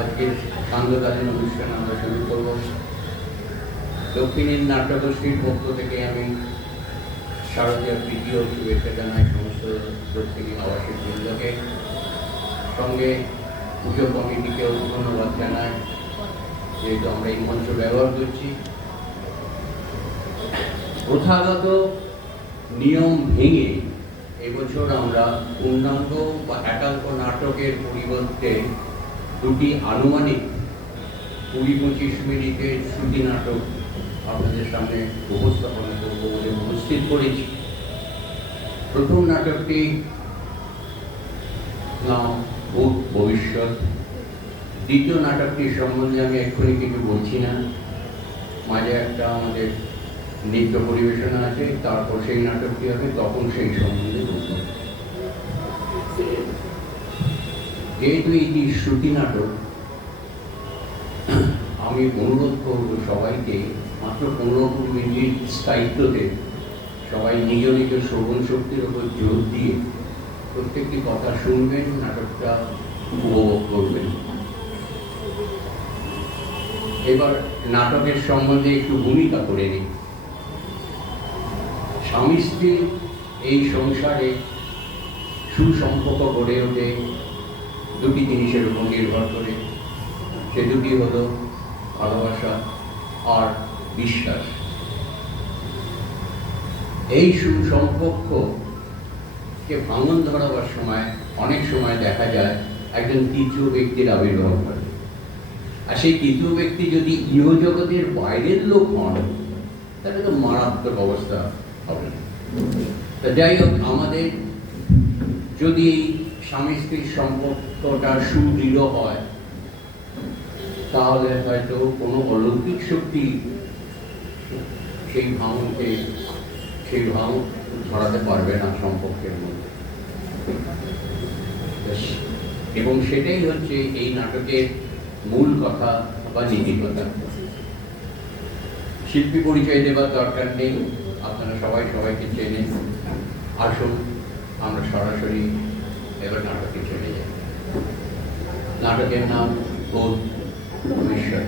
আজকের সান্ধ্যকালীন অনুষ্ঠান আমরা শুরু করব। দক্ষিণের নাট্যগোষ্ঠীর পক্ষ থেকে আমি শারদীয় প্রীতি ও শুভেচ্ছা জানাই সমস্ত দক্ষিণী আবাসিক বৃন্দকে, সঙ্গে পুজো কমিটিকেও ধন্যবাদ জানাই যেহেতু আমরা এই মঞ্চ ব্যবহার করছি। প্রথাগত নিয়ম ভেঙে এবছর আমরা পূর্ণাঙ্গ বা একাঙ্ক নাটকের পরিবর্তে দুটি আনুমানিক 20-25 মিনিটের শ্রুতি নাটক আপনাদের সামনে উপস্থাপনা করব বলে উপস্থিত করেছি। প্রথম নাটকটি নাম ভূত ভবিষ্যৎ। দ্বিতীয় নাটকটির সম্বন্ধে আমি এক্ষুনি কিছু বলছি না, মাঝে একটা আমাদের নৃত্য পরিবেশনা আছে, তারপর সেই নাটকটি হবে, তখন সেই সম্বন্ধে বলব। যেহেতু এটি শ্রুতি নাটক, আমি অনুরোধ করব সবাইকে মাত্র 15-20 মিনিট স্থায়িত্বতে সবাই নিজ নিজ শ্রবণ শক্তির উপর জোর দিয়ে প্রত্যেকটি কথা শুনবেন, নাটকটা উপভোগ করবেন। এবার নাটকের সম্বন্ধে একটু ভূমিকা করে নিই। স্বামী স্ত্রী এই সংসারে সুসম্পর্ক গড়ে ওঠে দুটি জিনিসের উপর নির্ভর করে। সে দুটি হলো ভালোবাসা আর বিশ্বাস। এই সুসম্পর্ককে ভাঙন ধরাবার সময় অনেক সময় দেখা যায় একজন তৃতীয় ব্যক্তির আবির্ভাব ঘটে। আর সেই তৃতীয় ব্যক্তি যদি ইহজগতের বাইরের লোক হন তাহলে তো মারাত্মক অবস্থা হবে। তা যাই হোক, আমাদের যদি স্বামী স্ত্রীর সম্পর্কটা সুদৃঢ় হয় তাহলে হয়তো কোনো অলৌকিক শক্তি সেই ভাঙন ধরাতে পারবে না সম্পর্কের মধ্যে। এবং সেটাই হচ্ছে এই নাটকের মূল কথা বা নীতিকথা। শিল্পী পরিচয় দেবার দরকার নেই, আপনারা সবাই সবাইকে চেনেন। আসুন আমরা সরাসরি এবার নাটকে চলে যাই। নাটকের নাম ভূত ভবিষ্যৎ।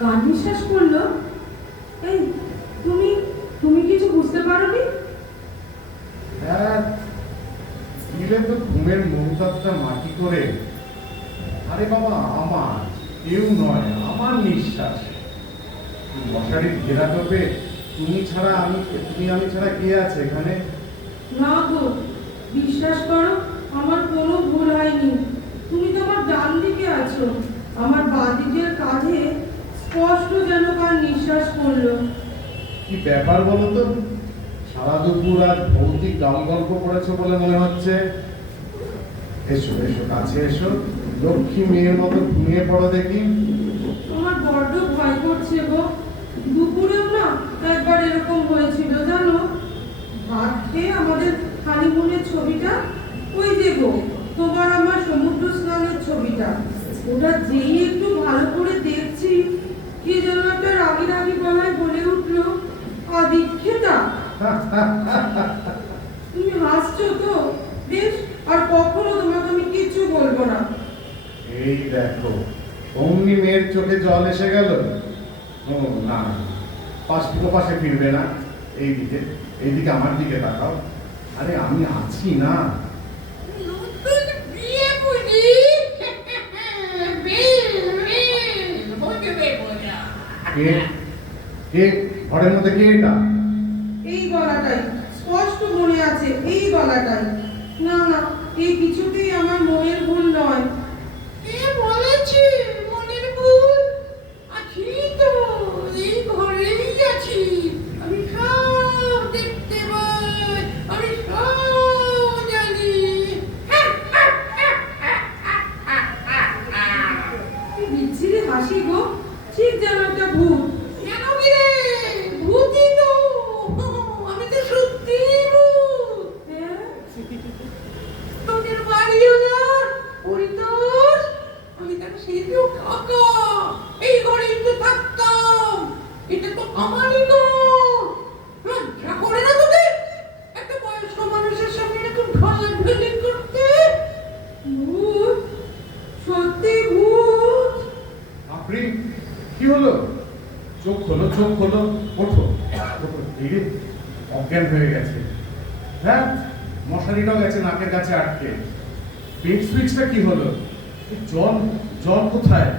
গান বিশ্বাস করলো? এই তুমি কিছু বুঝতে পারোনি? হ্যাঁ, দিলে তো ঘুমের মৌচাকটা মাটি করে। আরে বাবা, আমার কেউ নয়, আমার নিঃশ্বাস। মশারির ঘেরা করবে তুমি আমি ছাড়া কে আছে এখানে? না গো, বিশ্বাস করো, আমার কোনো ভুল হয়নি। তুমি তো আমার ডান দিকে আছো, আমার বাঁ দিকের কাঁধে স্পষ্ট যেন কার নিঃশ্বাস পড়লো। কি ব্যাপার বলো তো? সারা দুপুর আজ ভৌতিক গান গল্প করেছো বলে মনে হচ্ছে। এসো এসো, কাছে এসো, লক্ষ্মী মেয়ের মতো ঘুমিয়ে পড়ো দেখি। আমার বড্ড ভয় করছে গো। দুপুরেও না একবার এরকম হয়েছিল জানো। ভাত খেয়ে আমাদের হানিমুনের ছবিটা, ওই যে গো তোমার আমার সমুদ্র স্নানের ছবিটা, ওটা যেই একটু ভালো করে দেখছি, কি যেন একটা রাগি রাগি গলায় বলে উঠলো, আদিক্ষেতা। তুমি হাসছো তো? বেশ, আর কখনো তোমাকে আমি কিচ্ছু বলবো না। এই দেখো, অমনি মেয়ের চোখে জল এসে গেল। ও না, পাশে ফিরবে না, এইদিকে আমার দিকে তাকাও। আরে আমি আছি না। ঘরের মধ্যে কে এটা? এই গলাটাই স্পষ্ট মনে আছে, এই গলাটাই। না না, এই কিছুতেই আমার মনের ভুল নয়। কে বলেছে মনের ভুল? আছি তো, এই ঘরেই আছি। আমি সব দেখতে পাই, আমি সব জানি। বিচ্ছিরি হাসি গো, ঠিক যেন একটা ভূত। কেন কি রে? ভূতই তো, আমি তো সত্যি ভূত। চোখ হলো, ওঠো। এই রে, অজ্ঞান হয়ে গেছে। হ্যাঁ, মশারিটাও গেছে নাকের কাছে আটকে। পেট সুইচটা কি হলো? এই জল জল কোথায়?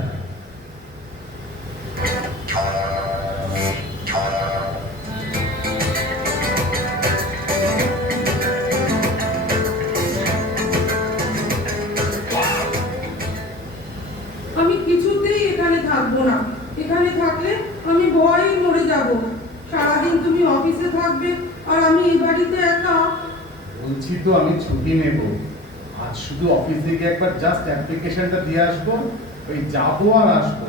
আমি কিছুতেই এখানে থাকবো না। এখানে থাকলে আমি ভয়ে মরে যাব। সারাদিন তুমি অফিসে থাকবে আর আমি এই বাড়িতে একা। বলছি তো আমি ছুটি নেব। আজ শুধু অফিসে গিয়ে একবার জাস্ট অ্যাপ্লিকেশনটা দিয়ে আসবো, ওই যাবো আর আসবো।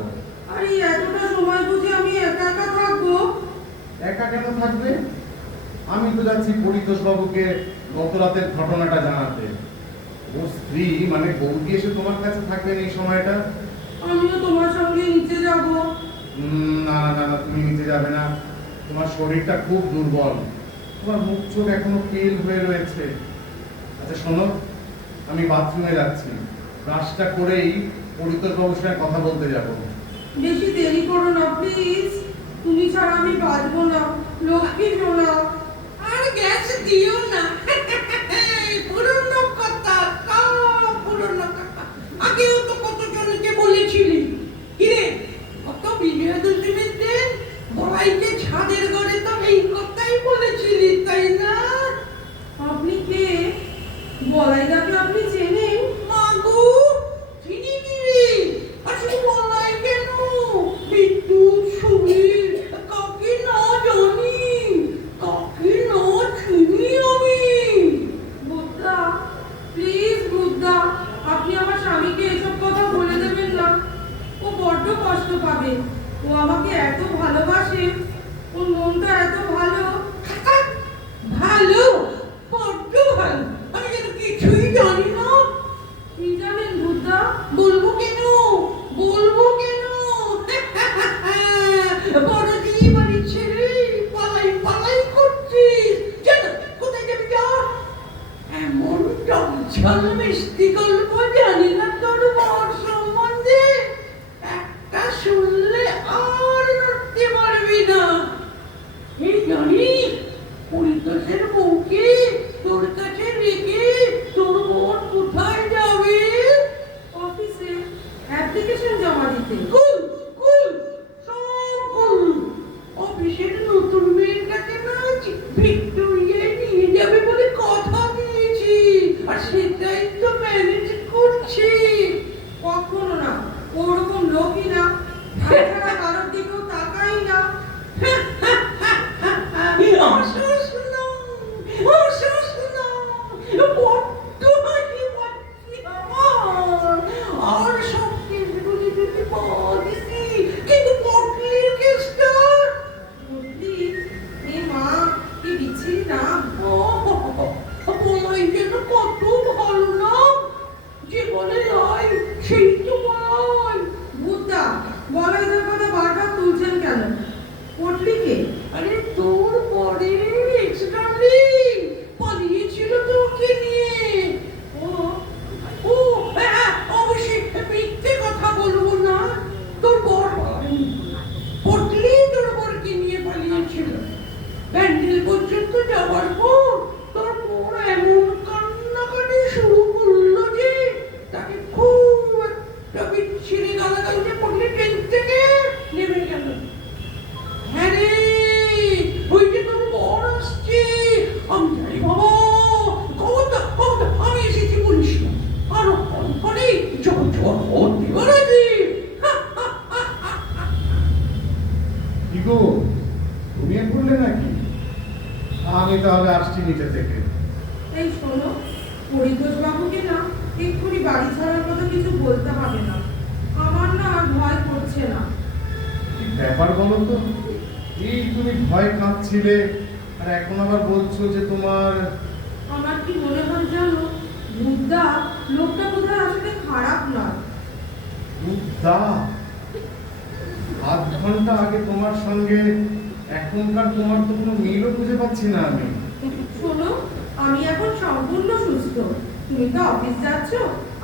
আর এই এতটা সময় বুঝে আমি একা একা থাকবো? একা কেন থাকবে? আমি তো যাচ্ছি পরিতোষ বাবুকে গত রাতের ঘটনাটা জানাতে। ওর স্ত্রী মানে বৌদি এসে তোমার কাছে থাকবেন এই সময়টা। আমিও তোমার সঙ্গে নিচে যাব। না না না না, তুমি নিচে যাবে না। তোমার শরীরটা খুব দুর্বল, তোমার মুখ চোখ এখনো পেল হয়ে রয়েছে। আচ্ছা শোনো, আমি বাথরুমে যাচ্ছি, ব্রাশটা করেই পরিতোষ বাবুর সঙ্গে কথা বলতে যাব। বেশি দেরি করো না প্লিজ। তুমি ছাড়া আমি বাঁচবো না, লক্ষ্মী সোনা। আর গ্যাস দিও না। পুরনো কথা, পুরনো কথা। আগেও তো কতজনকে বলেছিলি। কিরে, কত বিজয়া দশমীর দিন বড়াইকে ছাদের ঘরে তো এই কথাই বলেছিলি, তাই না? আপনি কে? বলাইদাকে আপনি চেনেন? মাগু, চিনি নি রে। আর শুধু বলাই কেন, বিদ্যুৎ, সুবীর, কাকে না জানি, কাকে না চিনি আমি। বুদ্ধা, প্লিজ বুদ্ধা, আপনি আমার স্বামীকে এসব কথা বলে দেবেন না। ও বড্ড কষ্ট পাবে। ও আমাকে এত ভালোবাসে, ওর মনটা এত ভালো। ভালো, বড্ড ভালো। আমি যেন কিছুই জানি না। কি জানেন বুদ্ধা? বলবো কেন, বলবো কেন? বড় দিয়ে বাড়ি ছেড়ে পালাই পালাই করছিস। জানো কোথায় যাবি যা? এমন টকঝাল মিষ্টি গল্প জানি না তোর বর সম্বন্ধে। একটা শুনলে আর নড়তে পারবি না। এই জানিস, পরিতোষের বউকে তোর কাছে রেখে তোর বোন কোথায় যাবে? অফিসে অ্যাপ্লিকেশন জমা দিতে। কুল কুল, সব কুল। অফিসের নতুন মেয়ের কাছে না ভিক্টোরিয়ায় নিয়ে যাবে বলে কথা দিয়েছি, আর সেটাই তো ম্যানেজ করছি। কখনো না, ওরকম লোকই না। তাছাড়া কারোর দিকেও তাকাই না। আর সব কেসগুলি যদি পাওয়া দিছি, কিন্তু পটলির কেসটা প্লিজ, এ মা, কি বিচ্ছিরি নাম। বলাই যেন কত ভালো না, যে বলে লাই সেই তো বলাই। বুদ্ধা, বলাইদার কথা বারবার তুলছেন কেন? পটলিকে? আরে তোর পরের এক্স-ডার্লিং পালিয়েছিল তোকে নিয়ে। ও ও হ্যাঁ, অবশ্যই মিথ্যে কথা বলবো না। তোর বর পটলি তোর বরকে নিয়ে পালিয়েছিল। ব্যান্ডেল পর্যন্ত যাওয়ার পর তোর বর এমন কান্নাকাটি শুরু করলো যে তাকে খুব একটা বিচ্ছিরি গালাগালিতে পটলি ট্রেন থেকে নেমে গেল। হ্যাঁ রে, ওই যে তোর বর আসছে। আমি জানি বাবা, খবরদার খবরদার, আমি এসেছি বলিস না। আরো করে জোর জোর ভর্তি করেছি। কি গো, ঘুমিয়ে পড়লে নাকি? আমি তাহলে আসছি নিচে থেকে। এই শোনো, পরিতোষ বাবুকে না এক্ষুনি বাড়ি ছাড়ার কথা কিছু বলতে হবে না। আমার না আর ভয় করছে না। কি ব্যাপার বলো তো? এই তুমি ভয় কাঁপছিলে, আর এখন আবার বলছো যে তোমার। আমার কি মনে হয় জানো, বুদ্ধা লোকটা বোধহয় আসলে খারাপ নয়। বুদ্ধা? আধ ঘন্টা আগে তোমার সঙ্গে এখনকার তোমার তো কোনো মিলও খুঁজে পাচ্ছি না আমি। শোনো, আমি এখন সম্পূর্ণ সুস্থ। তুমি তো অফিস যাচ্ছ,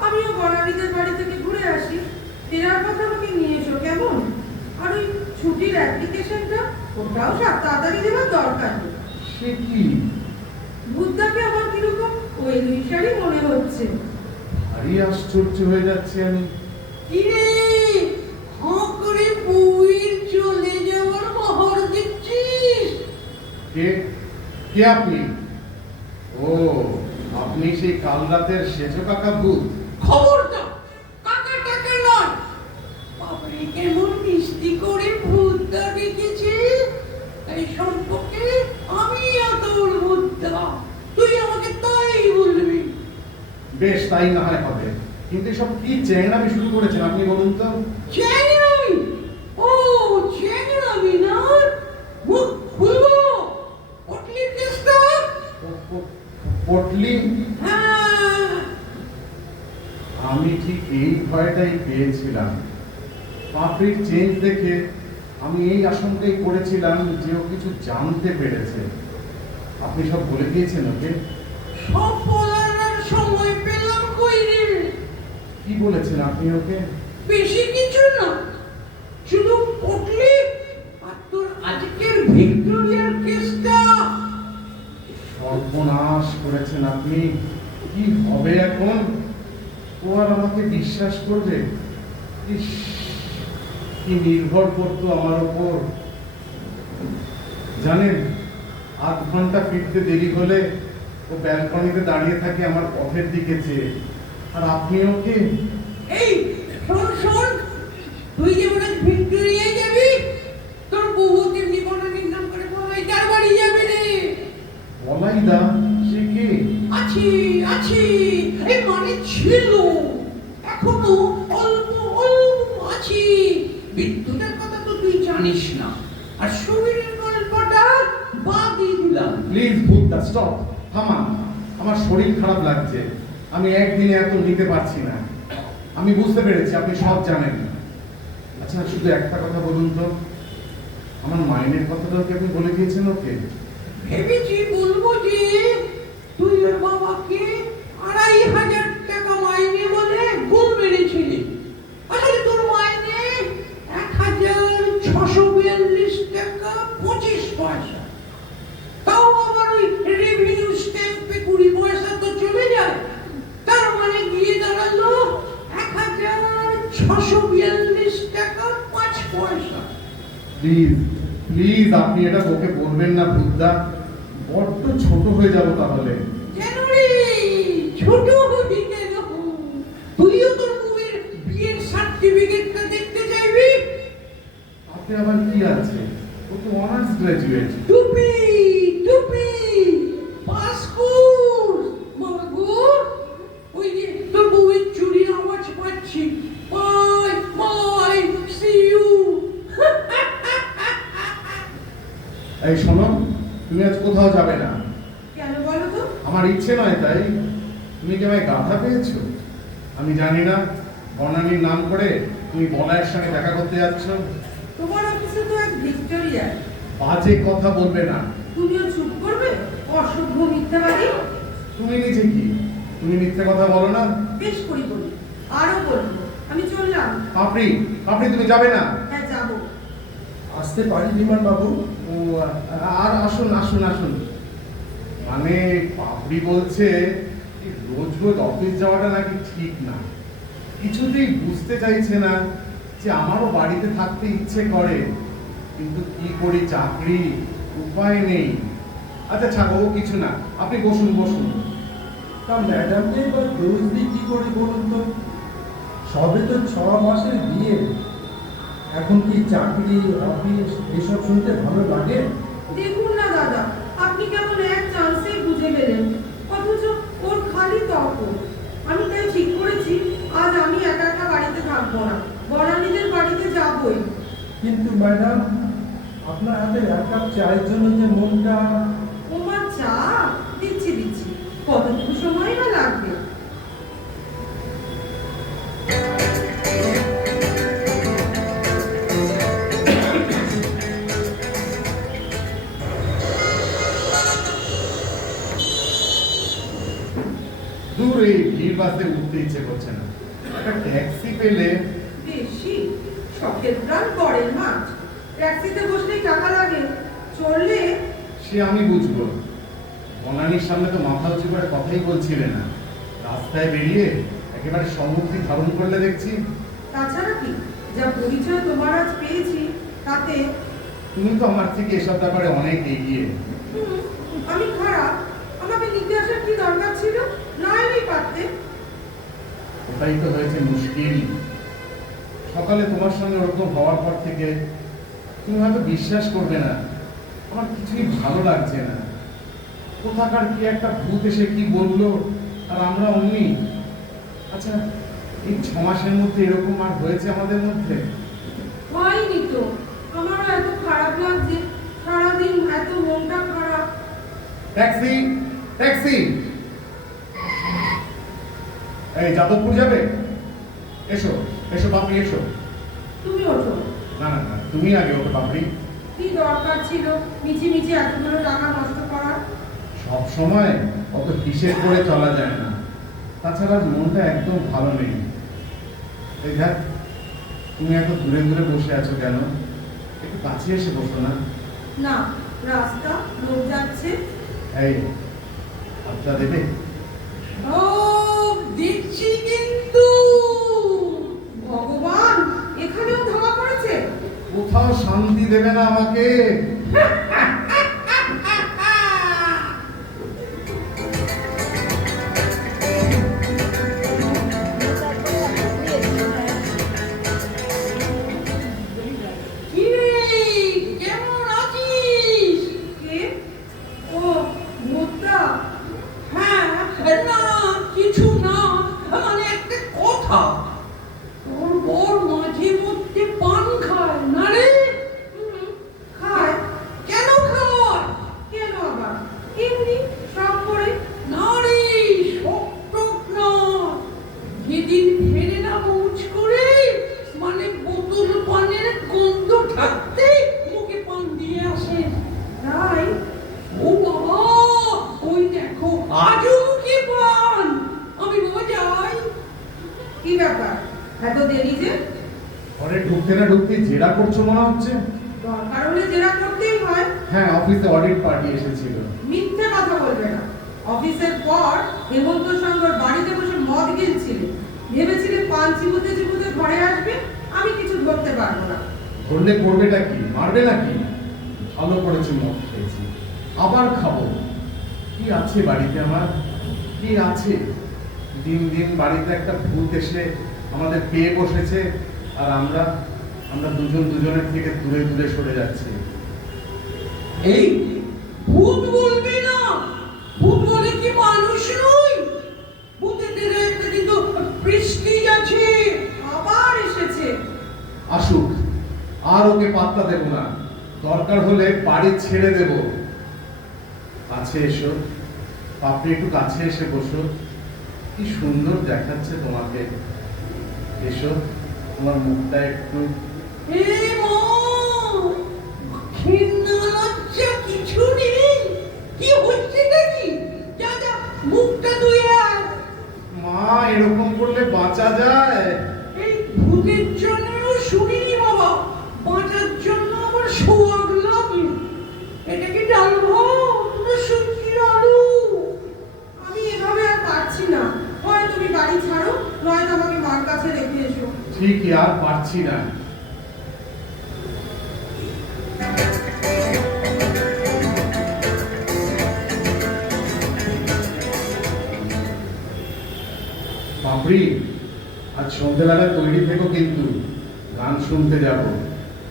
আমিও বনানীদের বাড়ি থেকে ঘুরে আসি। ফেরার পথে আমাকে নিয়ে এসো কেমন? আর ওই ছুটির অ্যাপ্লিকেশনটা ওটাও তাড়াতাড়ি দেওয়ার দরকার নেই। সে কি? বুদ্ধাকে আমার কিরকম ওই নিশারই মনে হচ্ছে। ভারী আশ্চর্য হয়ে যাচ্ছে আমি। কিরে হাঁ করে বউয়ের চলে যাওয়ার মোহর দিচ্ছিস? কে কে আপনি? ও, আপনি সেই কাল রাতের সেজো কাকা ভূত? খবরদার, কাকা টাকা নয়। বাবারে কেমন মিষ্টি করে ভূতটা ডেকেছে। এই সম্পর্কে আমি তোর ভূতটা, তুই আমাকে তাই বলবি। বেশ, তাই না হয় হবে, কিন্তু সব কি চ্যাংড়ামি শুরু করেছেন আপনি বলুন তো? চ্যাংড়ামি? ও চ্যাংড়ামি না, মুখ খুলবো। পটলির কেসটা? পটলি? হ্যাঁ, আমি ঠিক এই ভয়টাই পেয়েছিলাম। পাপড়ির চেঞ্জ দেখে আমি এই আশঙ্কাই করেছিলাম যে ও কিছু জানতে পেরেছে। আপনি সব বলে দিয়েছেন ওকে? সব বলার আর সময় পেলাম কই রে। কি বলেছেন আপনি ওকে? বেশি কিছু না, শুধু পটলি আর তোর আজকের ভিক্টোরিয়ার কেসটা। সর্বনাশ করেছেন আপনি। কি হবে এখন? ও আর আমাকে বিশ্বাস করবে? ইস, কি নির্ভর করতো আমার উপর। জানেন, আধ ঘন্টা ফিরতে দেরি হলে ও ব্যালকনিতে দাঁড়িয়ে থাকে আমার পথের দিকে চেয়ে। আর আপনি ওকে? এই শোন শোন, তুই যেমন আজ ভিক্টোরিয়ায় যাবি, তোর বউ তেমনি মনোনিন্দন করে পলাইদার বাড়ি যাবে রে। বলাইদা? সে কে? আছি আছি, এই মানে ছিল, এখনো অল্প অল্প আছি। বিদ্যুতের কথা তো তুই জানিস না, আর সুবীরের গল্পটা বাদই দিলাম। প্লিজ ভূতদা, স্টপ, থামান। আমার শরীর খারাপ লাগছে। আমি একদিনে এত নিতে পারছি না। আমি বুঝতে পেরেছি আপনি সব জানেন। আচ্ছা, শুধু একটা কথা বলুন তো, আমার মাইনের কথাটাও কি আপনি বলে দিয়েছেন ওকে? ভেবেছি বলবো যে তুই ওর বাবাকে ২৫০০ টাকা মাইনে বলে গুল মেরেছিলি। আসলে তোর মাইনে ১৬৪২ টাকা ২৫ পয়সা। তাও আমার ওই রেভিনিউ স্ট্যাম্পে ২০ পয়সা তো চলে যায়। তার মানে গিয়ে দাঁড়ালো ১৬৪২ টাকা ৫ পয়সা। প্লিজ প্লিজ, আপনি এটা ওকে বলবেন না ভূতদা। বড্ড ছোট হয়ে যাব তাহলে। কেন রে ছোট হবি কেন? তুইও তোর বউয়ের বিয়ের সার্টিফিকেটটা দেখতে চাইবি? তাতে আবার কি আছে? ও তো অনার্স গ্রাজুয়েট। টুপি টুপি, পাস কোর্স। বাবা গো, ওই যে তোর বউয়ের চুরির আওয়াজ পাচ্ছি। Bye bye, see you. এই শোনো, তুমি আজ কোথাও যাবে না। কেন বলো তো? আমার ইচ্ছে নয় তাই। তুমি কি আমায় গাধা পেয়েছো? আমি জানি না, বনানীর নাম করে তুমি বলায়ের সঙ্গে দেখা করতে যাচ্ছ। তোমার অফিসে তো এক ভিক্টোরিয়া। বাজে কথা বলবে না। তুমিও চুপ করবে? অসভ্য মিথ্যাবাদী। তুমি নিজে কি? তুমি মিথ্যে কথা বলো না। বেশ করি বলি, আরো বলবো। আমি চললাম। পাপড়ি, পাপড়ি, তুমি যাবে না? হ্যাঁ যাবো। আসতে পারি বিমান বাবু? ও, আর আসুন আসুন আসুন। মানে পাপড়ি বলছে এই রোজ রোজ অফিস যাওয়াটা নাকি ঠিক না। কিছুতেই বুঝতে চাইছে না যে আমারও বাড়িতে থাকতে ইচ্ছে করে, কিন্তু কি করি, চাকরি, উপায় নেই। আচ্ছা ছাড়ো, ও কিছু না, আপনি বসুন বসুন। তা ম্যাডামকে এবার দোষ দিই কি করে বলুন তো? সবে তো ৬ মাসের বিয়ে। এখন কি চাকরি, অফিস এসব শুনতে ভালো লাগে? দেখুন না দাদা, আপনি কেমন এক চান্সেই বুঝে গেলেন, অথচ ওর খালি তর্ক। আমি তাই ঠিক করেছি আজ আমি একা একা বাড়িতে থাকবো না, বনানীদের বাড়িতে যাবই। কিন্তু ম্যাডাম, আপনার হাতে ১ কাপ চায়ের জন্য যে মনটা। তোমার চা দিচ্ছি দিচ্ছি, কতটুকু সময় না লাগবে? দূর, এই ভিড় বাসে উঠতে ইচ্ছে করছে না। একটা ট্যাক্সি পেলে। বেশি শখের প্রাণ পরের মাঠ। ট্যাক্সিতে বসলেই টাকা লাগে, চললে সে আমি বুঝবো। বনানীর সামনে তো মাথা উঁচু করে কথাই বলছিলে না, রাস্তায় বেরিয়ে একেবারে সম্মুখী ধারণ করলে দেখছি। তাছাড়া কি, যা পরিচয় তোমার আজ পেয়েছি তাতে তুমি তো আমার থেকে এসব ব্যাপারে অনেক এগিয়ে। হুম, আমি খারাপ, আমাকে নিতে আসার কি দরকার ছিল? না এলেই পারতে। ওটাই তো হয়েছে মুশকিল। সকালে তোমার সঙ্গে ওরকম হওয়ার পর থেকে তুমি হয়তো বিশ্বাস করবে না, আমার কিছুই ভালো লাগছে না। কোথাকার কি একটা ভূত এসে কি বললো, আর আমরা অমনি। আচ্ছা, এই 6 মাসের মধ্যে এরকম আর হয়েছে আমাদের মধ্যে? হয়নি তো, আমারও এত খারাপ লাগছে, সারাদিন এত মনটা খারাপ। Taxi, taxi! এই যাদবপুর যাবে? এসো, এসো বাপি, এসো। তুমি ওঠো। না না না, তুমি আগে ওঠো বাপি। কি দরকার ছিল মিছিমিছি এতগুলো টাকা নষ্ট করার? সব সময় অত হিসেব করে চলা যায় না, তাছাড়া মনটা একদম ভালো নেই। এই দেখ, তুমি এত দূরে দূরে বসে আছো কেন? একটু কাছে এসে বসো না। না, রাস্তা, লোক যাচ্ছে। এই হাতটা দেবে? ও দেখছি কিন্তু ভগবান, এখানেও ধামা পড়েছে। কোথাও শান্তি দেবে না আমাকে। কি রে, কেমন আছিস? কে? ও ভূতটা। হ্যাঁ না, কিছু না, মানে একটা কথা। তোর বর মাঝে মধ্যে পান খায় না রে? খায়? কেন খায়? কেন আবার? এমনি সব করে। না রে, শোক না, যেদিন ফেরে না মৌজ করে, মানে বোতল পানের গন্ধ থাকতে মুখে পান দিয়ে আসে। তাই? ও বাবা, ওই দেখো আজও মুখে পান। আমি বাবা যাই। কি ব্যাপার, এত দেরি যে? ঘরে ঢুকতে না ঢুকতে জেরা করছো মনে হচ্ছে। দরকার হলে জেরা করতেই হয়। হ্যাঁ, অফিসে অডিট পার্টি এসেছিল। মিথ্যে কথা বলবে না। অফিসের পর হেমন্ত সঙ্গর বাড়িতে বসে মদ গিলছিলে, ভেবেছিলে পান চিবুতে চিবুতে ঘরে আসবে, আমি কিছু ধরতে পারবো না। ধরলে করবেটা কি, মারবে নাকি? ভালো করেছো মদ খেয়েছি, আবার খাবো। কি আছে বাড়িতে আমার, কি আছে? দিন দিন বাড়িতে একটা ভূত এসে আমাদের পেয়ে বসেছে, আর আমরা আমরা দুজন দুজনের থেকে দূরে দূরে সরে যাচ্ছি। এই ভূত বলবি না, ভূত বলে কি মানুষ নই? ভূতেদের একটা কিন্তু বৃষ্টি আছে। আবার এসেছে। আসুক, আর ওকে পাত্তা দেব না, দরকার হলে বাড়ি ছেড়ে দেব। কাছে এসো আপনি, একটু কাছে এসে বসো। কি সুন্দর দেখাচ্ছে তোমাকে। এসো, তোমার মুখটা একটু। এই মা, ঘৃণা লজ্জা কিছু নেই? কি হচ্ছে নাকি? যা যা, মুখটা ধুয়ে আয়। মা, এরকম করলে বাঁচা যায়? এই ভূতের জন্য শুনিনি বাবা, বাঁচার জন্য আবার সোয়াগ লাগে। এটা কি ডাল ভাত না সবজির আলু? আমি এভাবে আর পারছি না, হয় তুমি বাড়ি ছাড়ো, নয়তো আমাকে মার কাছে রেখে এসো। ঠিকই, আর পারছি না। বাপরি, আজ সন্ধ্যেবেলা তৈরি থেকো কিন্তু, গান শুনতে যাব,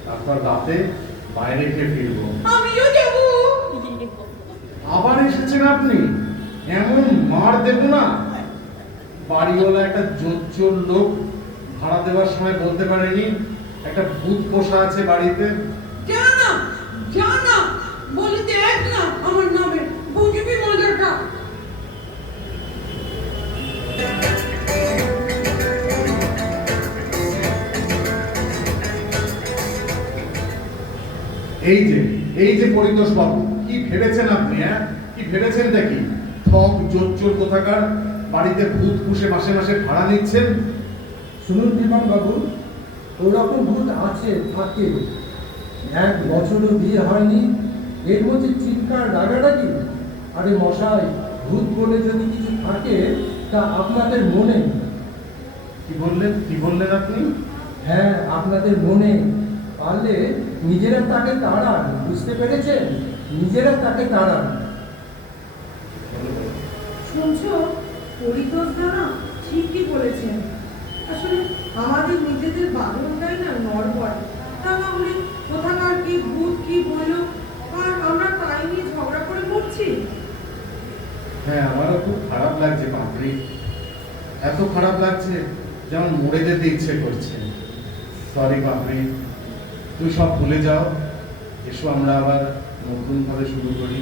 তারপর রাতে বাইরে খেয়ে ফিরবো। আমিও যাবো। আবার এসেছেন আপনি? এমন মার দেব না। বাড়িওয়ালা একটা জোচ্চোর লোক ভাড়া দেওয়ার সময় বলতে পারেনি একটা ভূত পোষা আছে বাড়িতে। জানা জানা, বলে দেখ না আমার নামে, বুঝবি মজাটা। এই যে পরিতোষ বাবু, কি ভেবেছেন আপনি? হ্যাঁ, কি ভেবেছেনটা কি? ঠক জোচ্চোর কোথাকার, বাড়িতে ভূত পুষে মাসে মাসে ভাড়া নিচ্ছেন। শুনুন বিমান বাবু, ওরকম ভূত আছে, থাকে, 1 বছরও বিয়ে হয়নি, এর মধ্যে চিৎকার রাগারাগি। আরে মশাই, ভূত বলে যদি কিছু থাকে তা আপনাদের মনে। কি বললেন আপনি? হ্যাঁ, আপনাদের মনে। পারলে নিজেরা তাকে তাড়ান, বুঝতে পেরেছেন? নিজেরা তাকে তাড়ান। শুনছো, পরিতোষ দাদা ঠিকই বলেছেন। আসলে আমাদের নিজেদের বাঁধনটাই না নড়বড়ে। তা না হলে কোথাকার কি ভূত কি বললো, আর আমরা তাই নিয়ে ঝগড়া করে মরছি। হ্যাঁ, আমারও খুব খারাপ লাগছে পাপড়ি। এত খারাপ লাগছে যেমন মরে যেতে ইচ্ছে করছে। সরি পাপড়ি, তুই সব ভুলে যাও। এসো আমরা আবার নতুন ভাবে শুরু করি।